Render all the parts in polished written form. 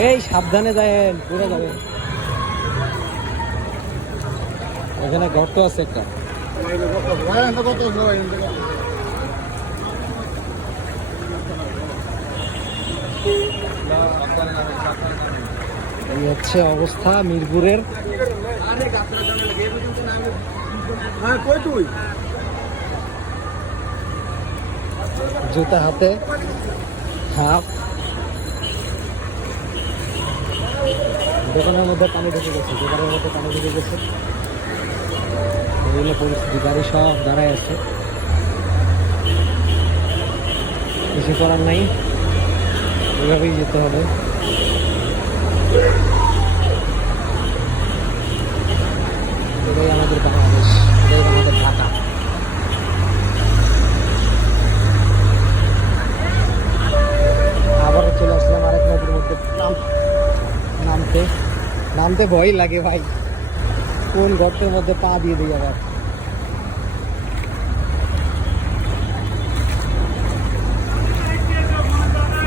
এই সাবধানে যায়, পড়ে যাবে। এখানে গর্ত আছে একটা। এই হচ্ছে অবস্থা মিরপুরের। জুতা হাতে, হাফ। দোকানের মধ্যে পানি ঢুকে গেছে, দোকানের মধ্যে পানি ঢুকে গেছে। এগুলো পরিস্থিতি, গাড়ি সব দাঁড়ায় আছে, কিছু করার নাই, এভাবেই যেতে হবে। এটাই আমাদের বাংলাদেশ, এটাই আমাদের ঢাকা। আবারও চলে আসলাম আরেক নদীর মধ্যে। নামতে নামতে ভয় লাগে ভাই, কোন গর্তের মধ্যে পা দিয়ে দিই আবার।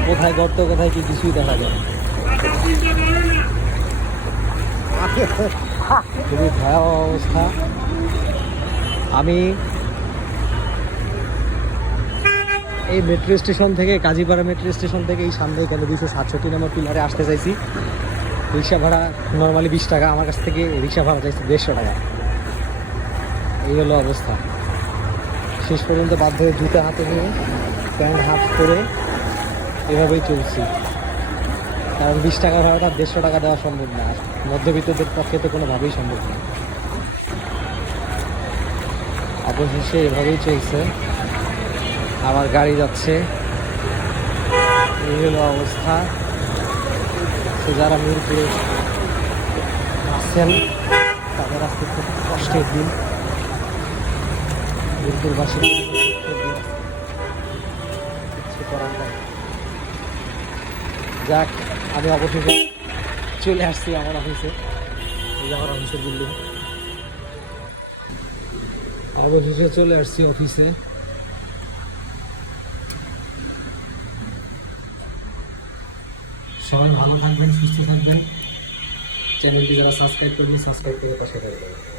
কোথায় গর্ত, কোথায় কি কিছুই দেখা যায়। খুবই ভয়াবহ অবস্থা। আমি এই মেট্রো স্টেশন থেকে, কাজীপাড়া মেট্রো স্টেশন থেকে এই সামনে কেন 267 নম্বর পিলারে আসতে চাইছি। রিক্সা ভাড়া নর্মালি 20 টাকা, আমার কাছ থেকে রিক্সা ভাড়া চাইছি 150 টাকা। এই হলো অবস্থা। শেষ পর্যন্ত বাধ্য হয়ে জুতা হাতে নিয়ে প্যান্ট হাফ করে এভাবেই চলছি, কারণ 20 টাকা ভাড়াটা 150 টাকা দেওয়া সম্ভব না, মধ্যবিত্তদের পক্ষে তো কোনোভাবেই সম্ভব না। অবশেষে এভাবেই চলছে, আমার গাড়ি যাচ্ছে। এই হলো অবস্থা। তো যারা মিরপুরে আসছেন তাদের আজকে খুব কষ্টের দিন। মিরপুরবাসী কিছু করার নাই। যাক, আমি অবশেষে চলে আসছি আমার অফিসে। এই যে আমার অফিসের বিল্ডিং। অবশেষে চলে আসছি অফিসে। সবাই ভালো থাকবেন, সুস্থ থাকবেন। চ্যানেলটি যারা সাবস্ক্রাইব করবেন, সাবস্ক্রাইব করে পাশে থাকবেন।